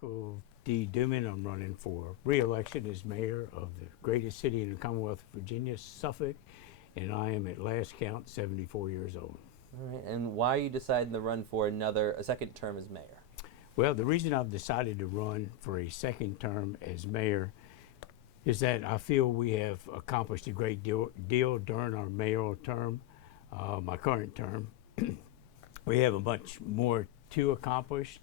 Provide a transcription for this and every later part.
Michael D. Duman. I'm running for re-election as mayor of the greatest city in the Commonwealth of Virginia, Suffolk, and I am at last count 74 years old. All right. And why are you deciding to run for a second term as mayor? Well, the reason I've decided to run for a second term as mayor is that I feel we have accomplished a great deal during our mayoral term, my current term. We have a bunch more to accomplish.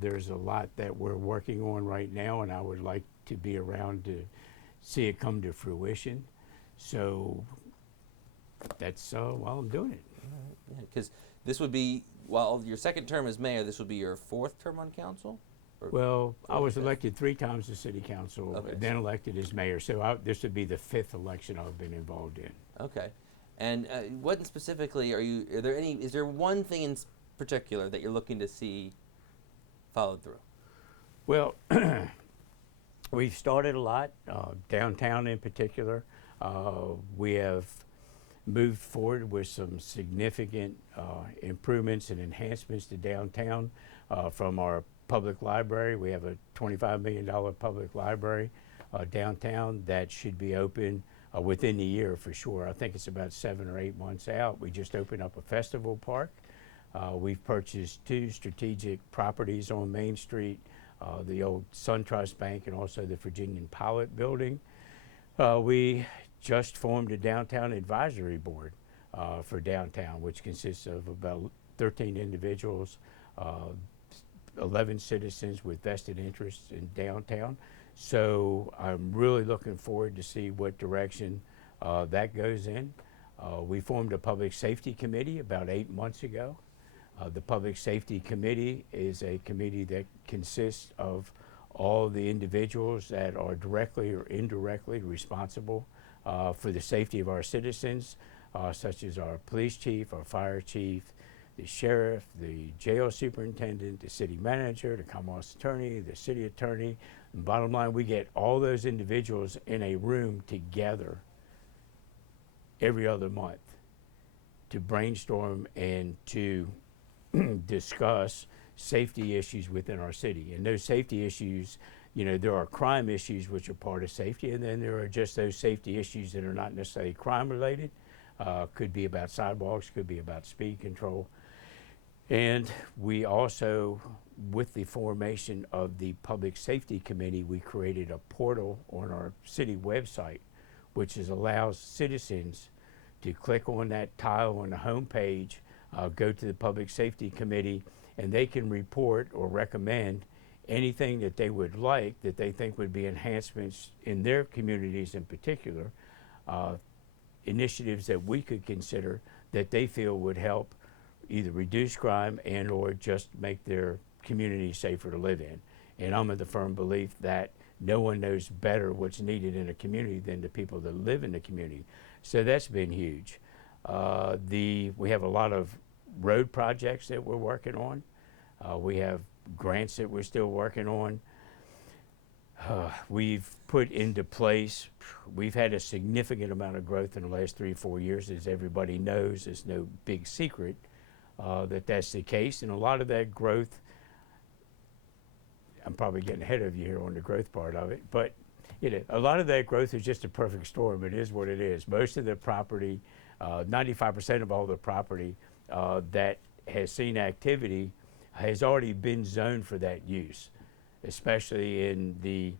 There's a lot that we're working on right now, and I would like to be around to see it come to fruition. So that's why I'm doing it. Yeah, because this would be, while your second term as mayor, this would be your fourth term on council? Well, I was elected 3 times to city council, Okay. then elected as mayor. So this would be the 5th election I've been involved in. Okay. And what specifically is there one thing in particular that you're looking to see followed through? Well, we've started a lot, downtown in particular. We have moved forward with some significant improvements and enhancements to downtown from our public library. We have a $25 million public library downtown that should be open within the year for sure. I think it's about 7 or 8 months out. We just opened up a festival park. We've purchased 2 strategic properties on Main Street, the old SunTrust Bank and also the Virginian Pilot Building. We just formed a downtown advisory board for downtown, which consists of about 13 individuals, 11 citizens with vested interests in downtown. So I'm really looking forward to see what direction that goes in. We formed a public safety committee about 8 months ago. The Public Safety Committee is a committee that consists of all the individuals that are directly or indirectly responsible for the safety of our citizens, such as our police chief, our fire chief, the sheriff, the jail superintendent, the city manager, the Commonwealth's attorney, the city attorney. And bottom line, we get all those individuals in a room together every other month to brainstorm and to discuss safety issues within our city. And those safety issues, there are crime issues which are part of safety, and then there are just those safety issues that are not necessarily crime related. Could be about sidewalks, could be about speed control. And we also, with the formation of the Public Safety Committee, we created a portal on our city website, which allows citizens to click on that tile on the home page, go to the Public Safety Committee, and they can report or recommend anything that they would like that they think would be enhancements in their communities in particular, initiatives that we could consider that they feel would help either reduce crime and or just make their community safer to live in. And I'm of the firm belief that no one knows better what's needed in a community than the people that live in the community. So that's been huge. We have a lot of road projects that we're working on. We have grants that we're still working on. We've put into place, we've had a significant amount of growth in the last 3 or 4 years, as everybody knows. It's no big secret that that's the case. And a lot of that growth, I'm probably getting ahead of you here on the growth part of it, but a lot of that growth is just a perfect storm. It is what it is. Most of the property, 95% of all the property that has seen activity has already been zoned for that use, especially in the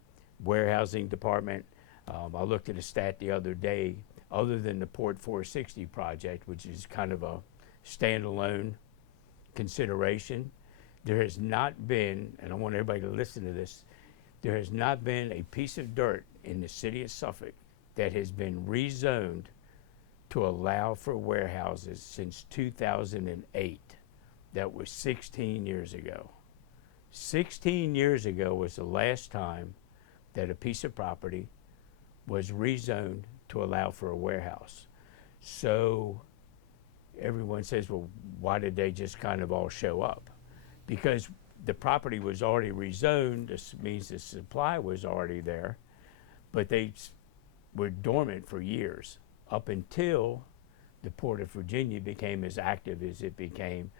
warehousing department. I looked at a stat the other day, other than the Port 460 project, which is kind of a standalone consideration, there has not been, and I want everybody to listen to this, there has not been a piece of dirt in the city of Suffolk that has been rezoned to allow for warehouses since 2008. That was 16 years ago. 16 years ago was the last time that a piece of property was rezoned to allow for a warehouse. So everyone says, well, why did they just kind of all show up? Because the property was already rezoned. This means the supply was already there, but they were dormant for years up until the Port of Virginia became as active as it became,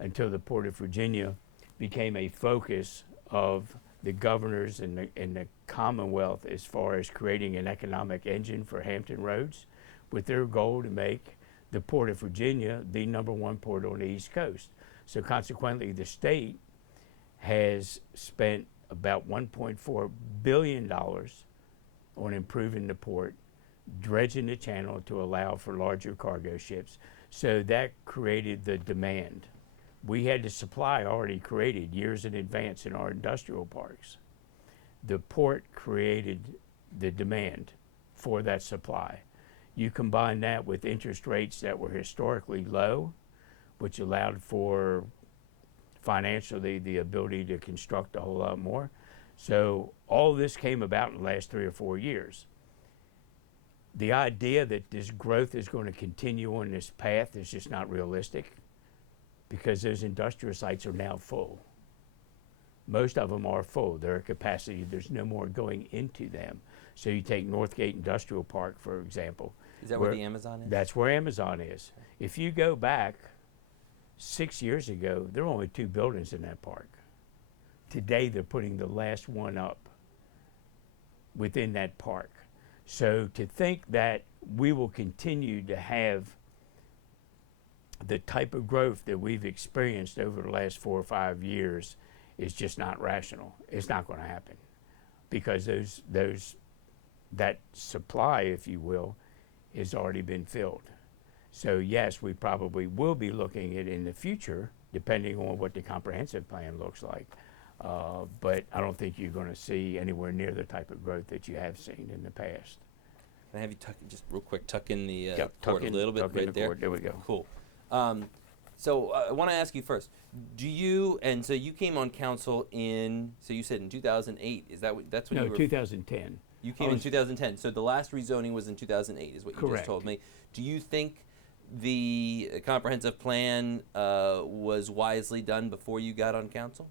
until the Port of Virginia became a focus of the governors in the Commonwealth as far as creating an economic engine for Hampton Roads, with their goal to make the Port of Virginia the #1 port on the East Coast. So consequently, the state has spent about $1.4 billion on improving the port, dredging the channel to allow for larger cargo ships. So that created the demand. We had the supply already created years in advance in our industrial parks. The port created the demand for that supply. You combine that with interest rates that were historically low, which allowed for financially the ability to construct a whole lot more. So all this came about in the last 3 or 4 years. The idea that this growth is going to continue on this path is just not realistic, because those industrial sites are now full. Most of them are full. They're at capacity. There's no more going into them. So you take Northgate Industrial Park, for example. Is that where the Amazon is? That's where Amazon is. If you go back 6 years ago, there were only 2 buildings in that park. Today, they're putting the last one up within that park. So to think that we will continue to have the type of growth that we've experienced over the last 4 or 5 years is just not rational. It's not going to happen, because that supply, if you will, has already been filled. So yes, we probably will be looking at in the future, depending on what the comprehensive plan looks like. But I don't think you're going to see anywhere near the type of growth that you have seen in the past. Can I have you just real quick tuck in the Yep, port a little bit right there? There we go. Cool. So I want to ask you first. So you came on council so you said in 2008. That's when No, you were? 2010. You came in 2010. So the last rezoning was in 2008, is what you Correct. just told me. Do you think the comprehensive plan was wisely done before you got on council?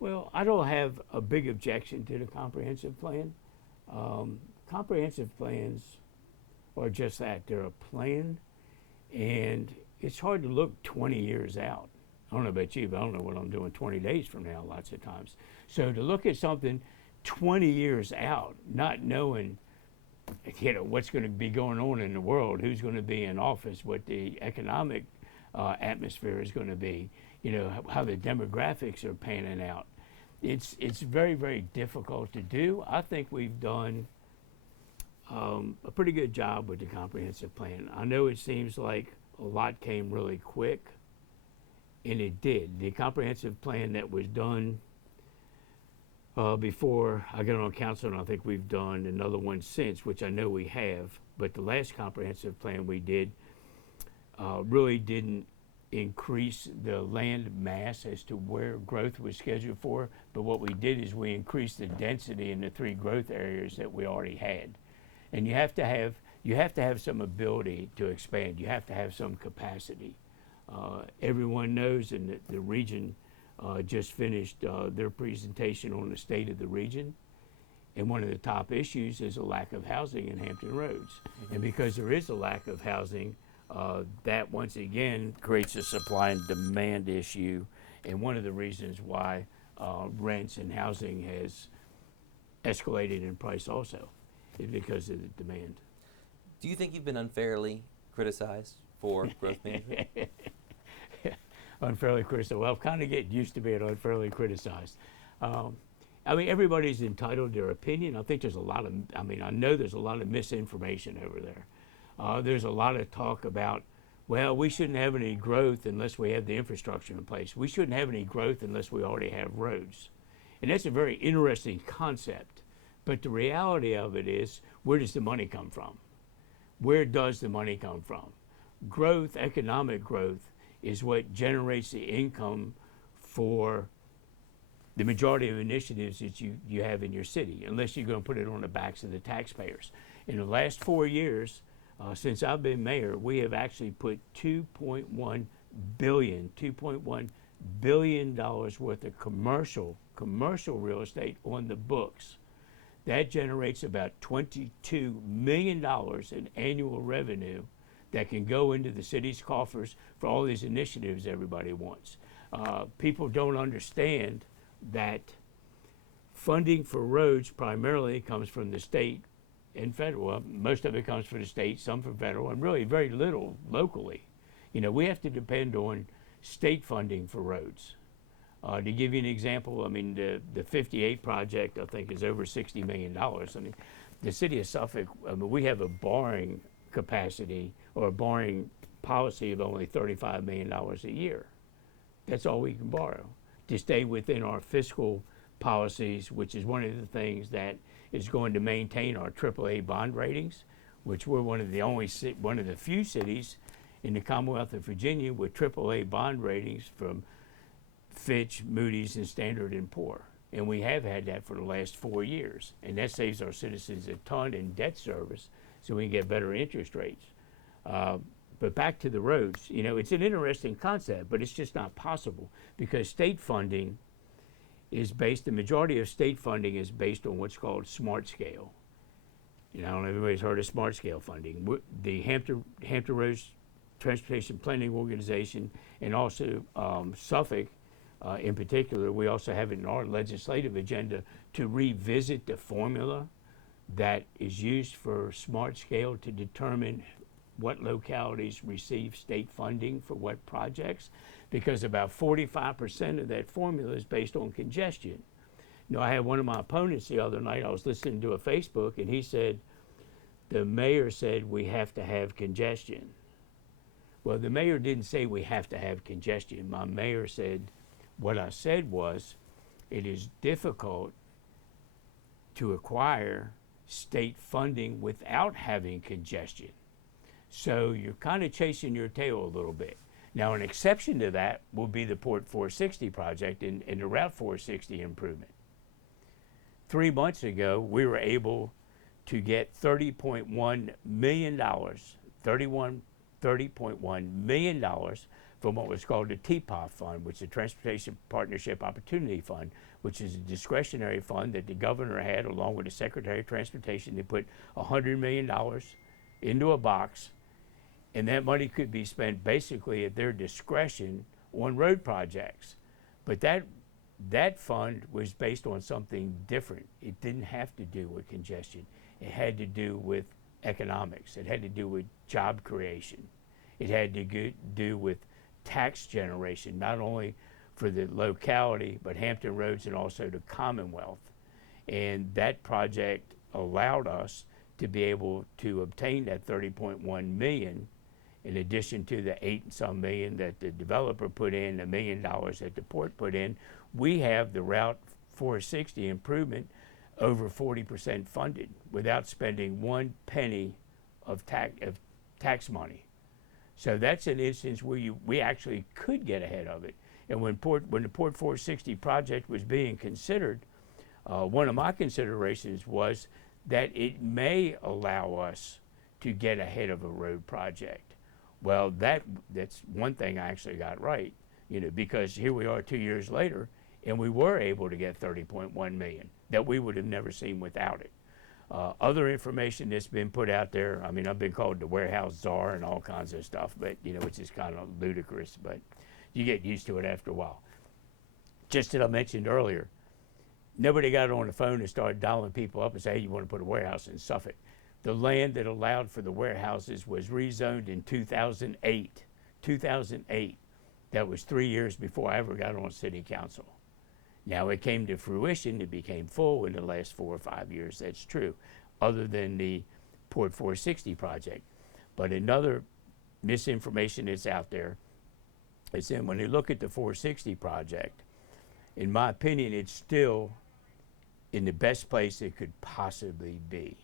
Well, I don't have a big objection to the comprehensive plan. Comprehensive plans are just that. They're a plan, and it's hard to look 20 years out. I don't know about you, but I don't know what I'm doing 20 days from now lots of times. So to look at something 20 years out, not knowing what's going to be going on in the world, who's going to be in office, what the economic atmosphere is going to be, how the demographics are panning out. It's very, very difficult to do. I think we've done a pretty good job with the comprehensive plan. I know it seems like a lot came really quick, and it did. The comprehensive plan that was done before I got on council, and I think we've done another one since, which I know we have, but the last comprehensive plan we did really didn't increase the land mass as to where growth was scheduled for, but what we did is we increased the density in the 3 growth areas that we already had. And you have to have some ability to expand. You have to have some capacity. Everyone knows, and the region just finished their presentation on the state of the region, and one of the top issues is a lack of housing in Hampton Roads. Mm-hmm. And because there is a lack of housing, that once again creates a supply and demand issue, and one of the reasons why rents and housing has escalated in price also is because of the demand. Do you think you've been unfairly criticized for growth management? Unfairly criticized. Well, I'm kind of getting used to being unfairly criticized. Everybody's entitled to their opinion. I think I know there's a lot of misinformation over there. There's a lot of talk about, well, we shouldn't have any growth unless we have the infrastructure in place. We shouldn't have any growth unless we already have roads. And that's a very interesting concept. But the reality of it is, where does the money come from? Where does the money come from? Growth, economic growth, is what generates the income for the majority of initiatives that you have in your city, unless you're going to put it on the backs of the taxpayers. In the last 4 years, since I've been mayor, we have actually put $2.1 billion worth of commercial real estate on the books. That generates about $22 million in annual revenue that can go into the city's coffers for all these initiatives everybody wants. People don't understand that funding for roads primarily comes from the state and federal. Well, most of it comes from the state, some from federal, and really very little locally. We have to depend on state funding for roads. To give you an example, I mean, the 58 project, I think, is over $60 million. I mean, the city of Suffolk, we have a borrowing capacity or a borrowing policy of only $35 million a year. That's all we can borrow to stay within our fiscal policies, which is one of the things that is going to maintain our AAA bond ratings, which we're one of the few cities in the Commonwealth of Virginia with AAA bond ratings from Fitch, Moody's, and Standard & Poor. And we have had that for the last 4 years. And that saves our citizens a ton in debt service so we can get better interest rates. But back to the roads, it's an interesting concept, but it's just not possible because state funding is based, the majority of state funding is based on what's called smart scale. I don't know if everybody's heard of smart scale funding. The Hampton Roads Transportation Planning Organization and also Suffolk in particular, we also have it in our legislative agenda to revisit the formula that is used for smart scale to determine what localities receive state funding for what projects, because about 45% of that formula is based on congestion. I had one of my opponents the other night, I was listening to a Facebook, and he said, the mayor said we have to have congestion. Well, the mayor didn't say we have to have congestion. My mayor said, what I said was, it is difficult to acquire state funding without having congestion. So you're kind of chasing your tail a little bit. Now, an exception to that will be the Port 460 project and the Route 460 improvement. 3 months ago, we were able to get $30.1 million, $30.1 million from what was called the TPOF fund, which is the Transportation Partnership Opportunity Fund, which is a discretionary fund that the governor had along with the Secretary of Transportation. They put $100 million into a box, and that money could be spent basically at their discretion on road projects. But that fund was based on something different. It didn't have to do with congestion. It had to do with economics. It had to do with job creation. It had to do with tax generation, not only for the locality, but Hampton Roads and also the Commonwealth. And that project allowed us to be able to obtain that $30.1 million in addition to the 8 and some million that the developer put in, $1 million that the port put in. We have the Route 460 improvement over 40% funded without spending one penny of tax money. So that's an instance where we actually could get ahead of it. And when the Port 460 project was being considered, one of my considerations was that it may allow us to get ahead of a road project. Well, that's one thing I actually got right, because here we are 2 years later, and we were able to get $30.1 million that we would have never seen without it. Other information that's been put out there, I mean, I've been called the warehouse czar and all kinds of stuff, but which is kind of ludicrous, but you get used to it after a while. Just as I mentioned earlier, nobody got on the phone and started dialing people up and say, hey, you want to put a warehouse in Suffolk. The land that allowed for the warehouses was rezoned in 2008. 2008. That was 3 years before I ever got on city council. Now it came to fruition, it became full in the last 4 or 5 years, that's true, other than the Port 460 project. But another misinformation that's out there is that when you look at the 460 project, in my opinion, it's still in the best place it could possibly be,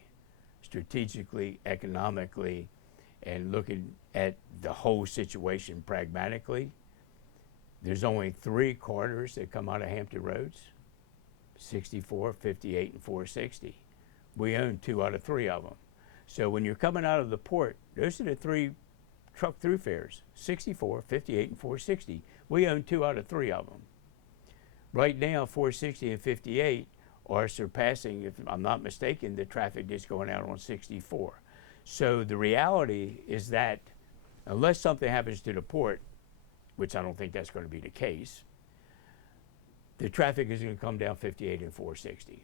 strategically, economically, and looking at the whole situation pragmatically. There's only 3 corridors that come out of Hampton Roads, 64, 58, and 460. We own 2 out of 3 of them. So when you're coming out of the port, those are the 3 truck thoroughfares, 64, 58, and 460. We own 2 out of 3 of them. Right now, 460 and 58 are surpassing, if I'm not mistaken, the traffic that's going out on 64. So the reality is that unless something happens to the port, which I don't think that's going to be the case, the traffic is going to come down 58 and 460.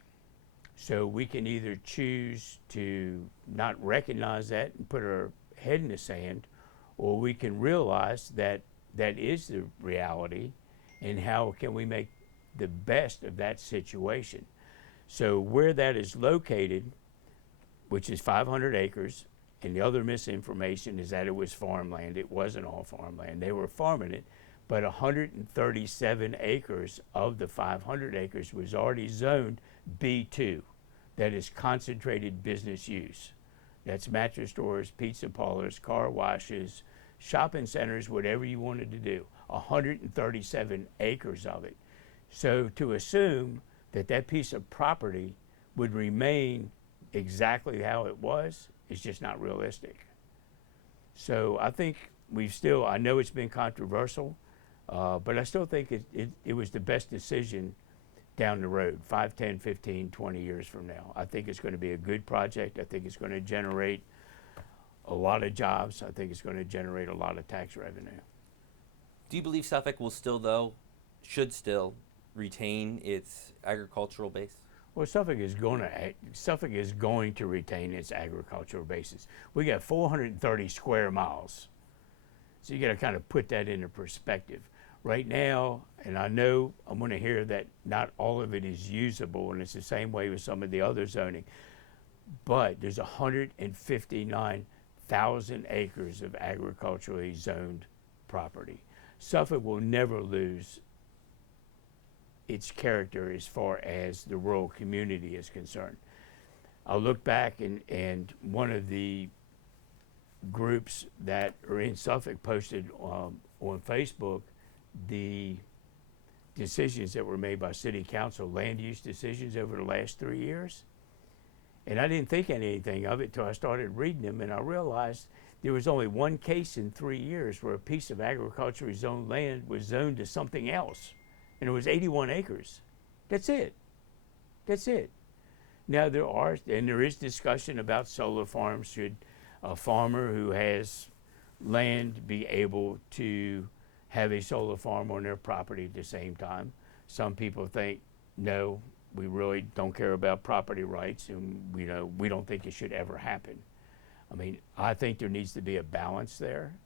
So we can either choose to not recognize that and put our head in the sand, or we can realize that that is the reality, and how can we make the best of that situation. So where that is located, which is 500 acres, and the other misinformation is that it was farmland. It wasn't all farmland. They were farming it, but 137 acres of the 500 acres was already zoned B2. That is concentrated business use. That's mattress stores, pizza parlors, car washes, shopping centers, whatever you wanted to do. 137 acres of it. So to assume that that piece of property would remain exactly how it was is just not realistic. So I think I know it's been controversial, but I still think it was the best decision down the road, 5, 10, 15, 20 years from now. I think it's going to be a good project. I think it's going to generate a lot of jobs. I think it's going to generate a lot of tax revenue. Do you believe Suffolk should still retain its agricultural base? Well, Suffolk is going to retain its agricultural basis. We got 430 square miles. So you got to kind of put that into perspective. Right now, and I know I'm going to hear that not all of it is usable, and it's the same way with some of the other zoning, but there's 159,000 acres of agriculturally zoned property. Suffolk will never lose its character as far as the rural community is concerned. I look back and one of the groups that are in Suffolk posted on Facebook the decisions that were made by city council, land use decisions over the last 3 years. And I didn't think anything of it till I started reading them, and I realized there was only one case in 3 years where a piece of agriculturally zoned land was zoned to something else, and it was 81 acres. That's it. That's it. Now there is discussion about solar farms. Should a farmer who has land be able to have a solar farm on their property at the same time? Some people think, no, we really don't care about property rights, and we don't think it should ever happen. I mean, I think there needs to be a balance there.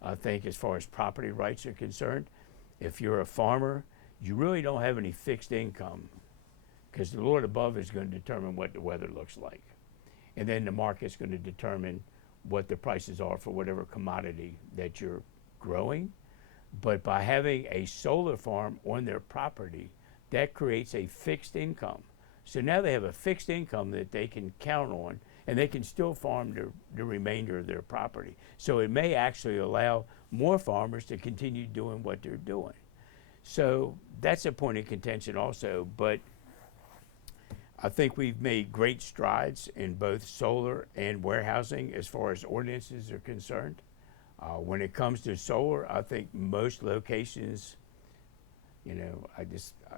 I think as far as property rights are concerned, if you're a farmer, you really don't have any fixed income, because the Lord above is going to determine what the weather looks like. And then the market's going to determine what the prices are for whatever commodity that you're growing. But by having a solar farm on their property, that creates a fixed income. So now they have a fixed income that they can count on, and they can still farm the remainder of their property. So it may actually allow more farmers to continue doing what they're doing. So that's a point of contention also, but I think we've made great strides in both solar and warehousing as far as ordinances are concerned. When it comes to solar, I think most locations, I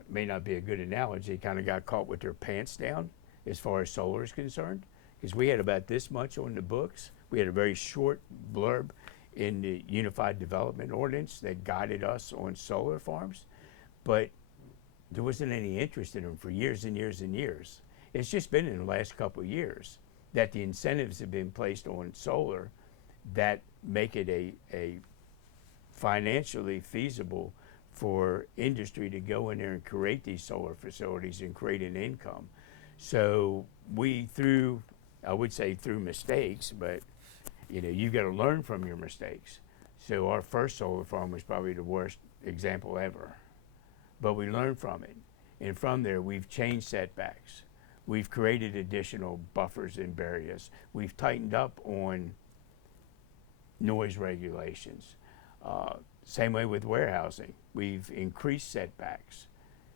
may not be a good analogy, kind of got caught with their pants down as far as solar is concerned, because we had about this much on the books. We had a very short blurb in the Unified Development Ordinance that guided us on solar farms, but there wasn't any interest in them for years and years and years. It's just been in the last couple of years that the incentives have been placed on solar that make it a financially feasible for industry to go in there and create these solar facilities and create an income. So I would say through mistakes, but you've got to learn from your mistakes. So our first solar farm was probably the worst example ever, but we learned from it. And from there, we've changed setbacks. We've created additional buffers and barriers. We've tightened up on noise regulations. Same way with warehousing. We've increased setbacks.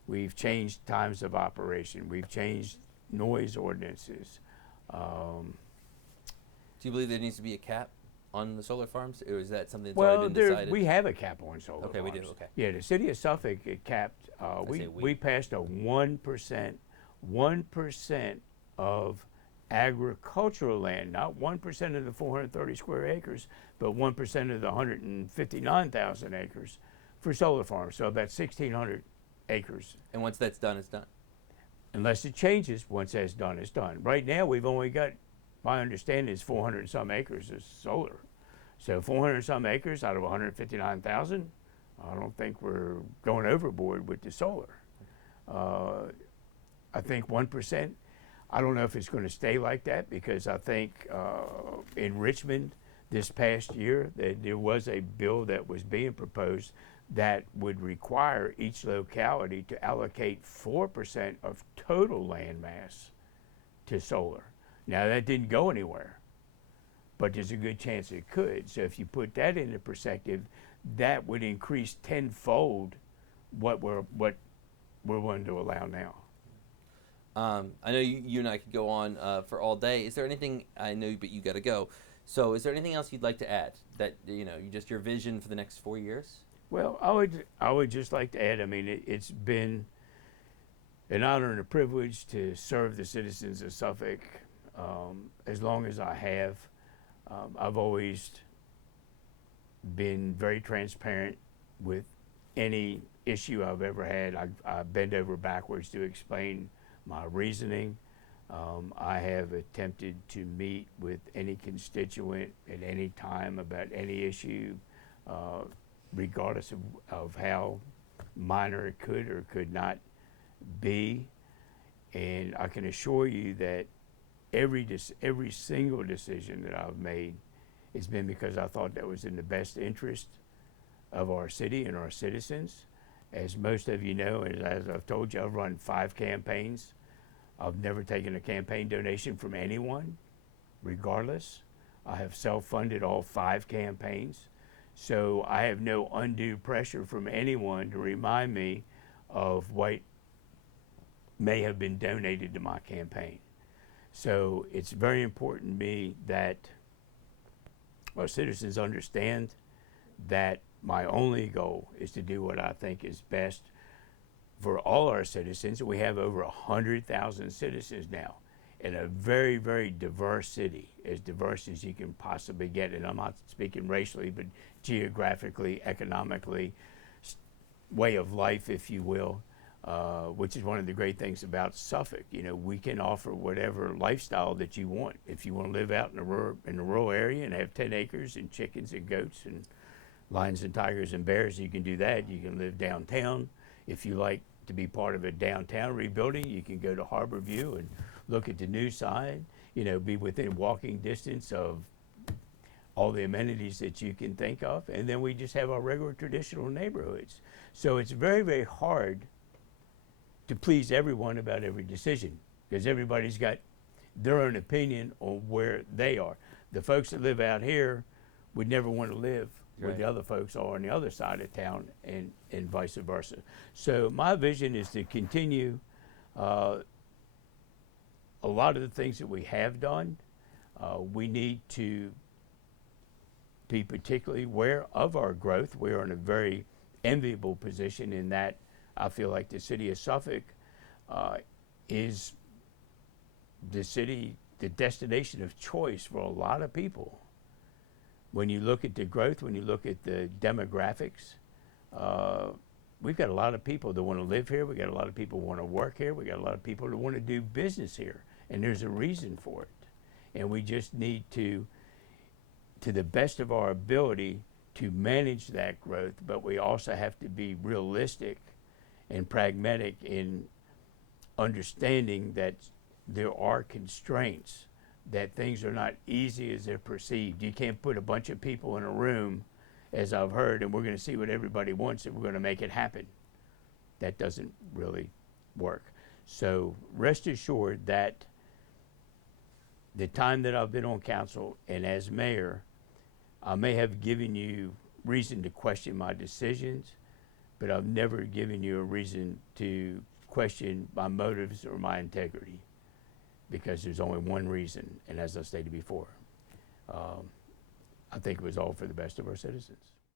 We've changed times of operation. We've changed noise ordinances. Do you believe there needs to be a cap on the solar farms, or is that something that's already been decided? We have a cap on solar farms. Okay, we do, okay. Yeah, the city of Suffolk capped, we passed a 1% of agricultural land, not 1% of the 430 square acres, but 1% of the 159,000 acres for solar farms, so about 1,600 acres. And once that's done, it's done. Unless it changes, once that's done, it's done. Right now, we've only got, my understanding is 400 and some acres is solar. So 400 and some acres out of 159,000, I don't think we're going overboard with the solar. I think 1%, I don't know if it's going to stay like that, because I think in Richmond this past year, there was a bill that was being proposed that would require each locality to allocate 4% of total land mass to solar. Now, that didn't go anywhere, but there's a good chance it could. So if you put that into perspective, that would increase tenfold what we're willing to allow now. I know you and I could go on for all day. Is there anything, I know, but you got to go. So is there anything else you'd like to add that, just your vision for the next 4 years? Well, I would just like to add, I mean, it's been an honor and a privilege to serve the citizens of Suffolk as long as I have. I've always been very transparent with any issue I've ever had. I bend over backwards to explain my reasoning. I have attempted to meet with any constituent at any time about any issue, regardless of how minor it could or could not be. And I can assure you that every single decision that I've made has been because I thought that was in the best interest of our city and our citizens. As most of you know, as I've told you, I've run 5 campaigns. I've never taken a campaign donation from anyone, regardless. I have self-funded all 5 campaigns. So I have no undue pressure from anyone to remind me of what may have been donated to my campaign. So it's very important to me that our citizens understand that my only goal is to do what I think is best for all our citizens. We have over 100,000 citizens now in a very, very diverse city, as diverse as you can possibly get. And I'm not speaking racially, but geographically, economically, way of life, if you will, which is one of the great things about Suffolk. We can offer whatever lifestyle that you want. If you want to live out in the rural area and have 10 acres and chickens and goats and lions and tigers and bears, you can do that. You can live downtown. If you like to be part of a downtown rebuilding, you can go to Harbor View and look at the new side, be within walking distance of all the amenities that you can think of. And then we just have our regular traditional neighborhoods. So it's very, very hard to please everyone about every decision, because everybody's got their own opinion on where they are. The folks that live out here would never want to live where the other folks are on the other side of town, and vice versa. So my vision is to continue a lot of the things that we have done. We need to be particularly aware of our growth. We are in a very enviable position in that I feel like the city of Suffolk is the destination of choice for a lot of people. When you look at the growth, when you look at the demographics, we've got a lot of people that want to live here. We've got a lot of people who want to work here. We've got a lot of people that want to do business here. And there's a reason for it. And we just need to the best of our ability, to manage that growth. But we also have to be realistic and pragmatic in understanding that there are constraints, that things are not easy as they're perceived. You can't put a bunch of people in a room, as I've heard, and we're going to see what everybody wants and we're going to make it happen. That doesn't really work. So rest assured that the time that I've been on council and as mayor, I may have given you reason to question my decisions, but I've never given you a reason to question my motives or my integrity, because there's only one reason, and as I stated before, I think it was all for the best of our citizens.